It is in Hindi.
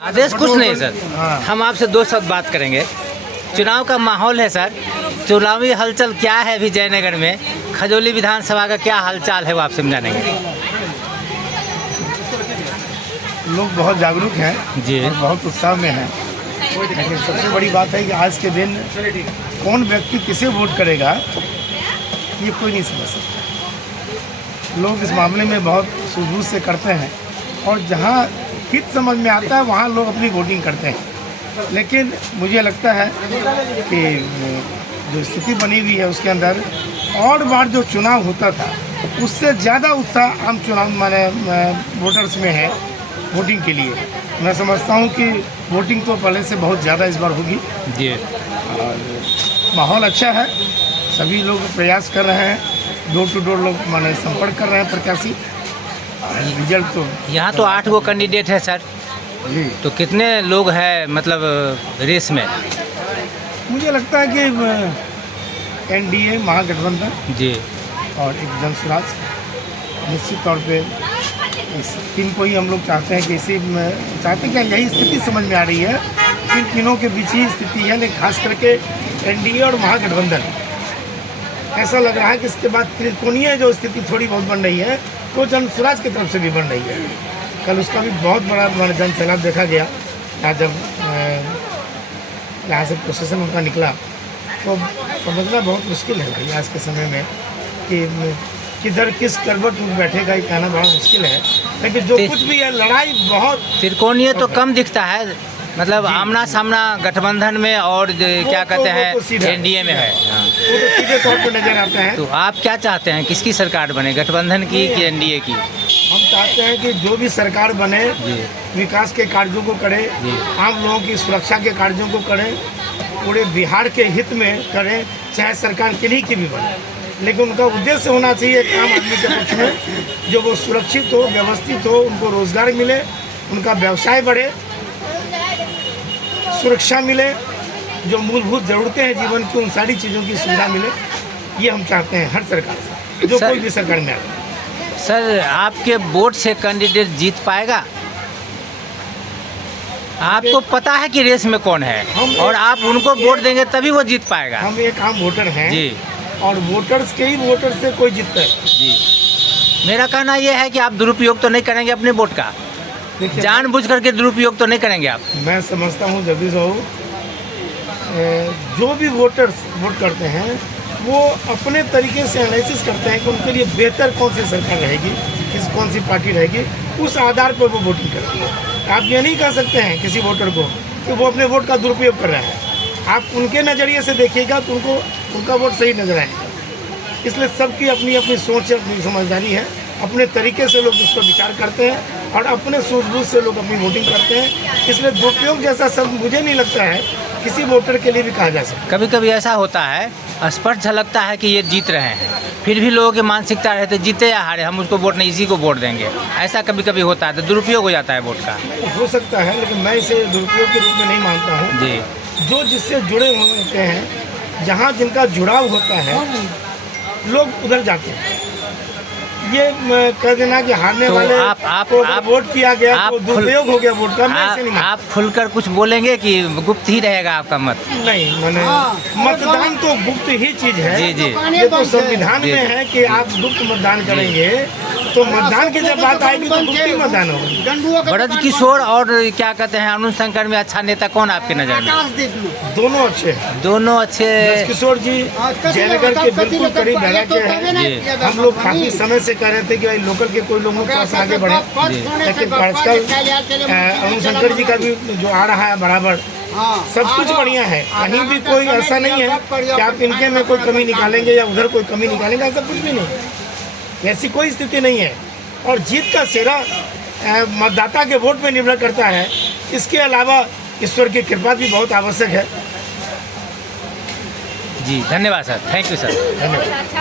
आदेश कुछ नहीं सर, हम आपसे दो शब्द बात करेंगे। चुनाव का माहौल है सर, चुनावी हलचल क्या है अभी जयनगर में, खजौली विधानसभा का क्या हालचाल है वो आप समझाएंगे। लोग बहुत जागरूक हैं जी, और बहुत उत्साह में हैं, लेकिन सबसे बड़ी बात है कि आज के दिन कौन व्यक्ति किसे वोट करेगा ये कोई नहीं समझ सकता। लोग इस मामले में बहुत सूझबूझ से करते हैं और जहां हित समझ में आता है वहां लोग अपनी वोटिंग करते हैं। लेकिन मुझे लगता है कि जो स्थिति बनी हुई है उसके अंदर और बार जो चुनाव होता था उससे ज़्यादा उत्साह आम चुनाव माने वोटर्स में है वोटिंग के लिए। मैं समझता हूं कि वोटिंग तो पहले से बहुत ज़्यादा इस बार होगी जी। और माहौल अच्छा है, सभी लोग प्रयास कर रहे हैं, डोर टू डोर लोग माने संपर्क कर रहे हैं प्रत्याशी। रिजल्ट तो यहाँ तो 8 गो कैंडिडेट है सर, जी, तो कितने लोग हैं मतलब रेस में। मुझे लगता है कि एनडीए महागठबंधन जी और एक जनसुराज निश्चित तौर पे इस तीन को ही हम लोग चाहते हैं कि इसी में चाहते हैं कि यही स्थिति समझ में आ रही है। इन तीनों के बीच ही स्थिति है, लेकिन खास करके एनडीए और महागठबंधन ऐसा लग रहा है कि इसके बाद त्रिकोणीय जो स्थिति थोड़ी बहुत बन रही है वो जनसुराज की तरफ से भी बन रही है। कल उसका भी बहुत बड़ा जन सैलाब देखा गया। आज जब यहाँ से प्रोसेसन उनका निकला तो समझना बहुत मुश्किल है भाई आज के समय में कि किधर किस करवट में बैठेगा ये कहना बड़ा मुश्किल है। लेकिन जो कुछ भी है लड़ाई बहुत त्रिकोणीय तो कम दिखता है, मतलब आमना सामना गठबंधन में और क्या कहते हैं एनडीए में है। वो तो सीधे तौर पर नजर आते हैं। तो आप क्या चाहते हैं, किसकी सरकार बने, गठबंधन की कि एनडीए की। हम चाहते हैं कि जो भी सरकार बने विकास के कार्यों को करे, आम लोगों की सुरक्षा के कार्यों को करे, पूरे बिहार के हित में करे, चाहे सरकार किन्हीं की भी बने, लेकिन उनका उद्देश्य होना चाहिए एक आम आदमी के पक्ष में, जो वो सुरक्षित हो, व्यवस्थित हो, उनको रोजगार मिले, उनका व्यवसाय बढ़े, सुरक्षा मिले, जो मूलभूत ज़रूरतें हैं जीवन की उन सारी चीज़ों की सुविधा मिले। ये हम चाहते हैं हर सरकार से, जो कोई भी सरकार में आए। सर आपके वोट से कैंडिडेट जीत पाएगा? आपको पता है कि रेस में कौन है और आप उनको वोट देंगे तभी वो जीत पाएगा। हम एक आम वोटर हैं जी, और वोटर्स के ही वोटर से कोई जीतता है जी। मेरा कहना यह है कि आप दुरुपयोग तो नहीं करेंगे अपने वोट का, जानबूझ करके दुरुपयोग तो नहीं करेंगे आप। मैं समझता हूँ जगदीश बाबू, जो भी वोटर्स वोट करते हैं वो अपने तरीके से एनालिसिस करते हैं कि उनके लिए बेहतर कौन सी सरकार रहेगी, कौन सी पार्टी रहेगी, उस आधार पर वो वोटिंग करती है। आप ये नहीं कह सकते हैं किसी वोटर को कि वो अपने वोट का दुरुपयोग कर रहा है। आप उनके नज़रिए से देखिएगा तो उनका वोट सही नजर आएगा। इसलिए सबकी अपनी अपनी सोच है, अपनी समझदारी है, अपने तरीके से लोग इस पर विचार करते हैं और अपने सूझबूझ से लोग अपनी वोटिंग करते हैं। इसलिए दुरुपयोग जैसा शब्द मुझे नहीं लगता है किसी वोटर के लिए भी कहा जा सकता। कभी कभी ऐसा होता है, स्पष्ट झलकता है कि ये जीत रहे हैं, फिर भी लोगों की मानसिकता रहती जीते या हारे हम उसको वोट नहीं, इसी को वोट देंगे। ऐसा कभी कभी होता है तो दुरुपयोग हो जाता है वोट का। हो सकता है, लेकिन मैं इसे दुरुपयोग के रूप में नहीं मानता हूँ। जी, जो जिससे जुड़े होते हैं, जहाँ जिनका जुड़ाव होता है लोग उधर जाते हैं। ये कह देना कि हारने तो वाले को वोट किया गया तो दुरुपयोग हो गया वोट का, मैं ऐसे नहीं मानता। आप खुलकर कुछ बोलेंगे कि गुप्त ही रहेगा आपका मत? नहीं, मैंने मतदान तो गुप्त ही चीज है। जी जी, ये तो संविधान में है कि आप गुप्त मतदान करेंगे, तो मतदान की जब बात आएगी तो गुप्त ही मतदान होगा। ब्रज किशोर और क्या कहते हैं अरुण शंकर में अच्छा नेता कौन आपके नज़र में? दोनों अच्छे हैं, दोनों अच्छे। ब्रज किशोर जी जयनगर के बिल्कुल करीब बैठा के हैं। हम लोग काफी समय से कह रहे थे कि भाई लोकल के कोई लोगों के आगे बढ़े, लेकिन आजकल अरुण शंकर जी का भी जो आ रहा है बराबर, सब कुछ बढ़िया है। कहीं भी कोई ऐसा नहीं है कि आप इनके में कोई कमी निकालेंगे या उधर कोई कमी निकालेंगे, ऐसा कुछ भी नहीं, ऐसी कोई स्थिति नहीं है। और जीत का सेहरा मतदाता के वोट पे निर्भर करता है। इसके अलावा ईश्वर की कृपा भी बहुत आवश्यक है। जी धन्यवाद सर, थैंक यू सर। धन्यवाद।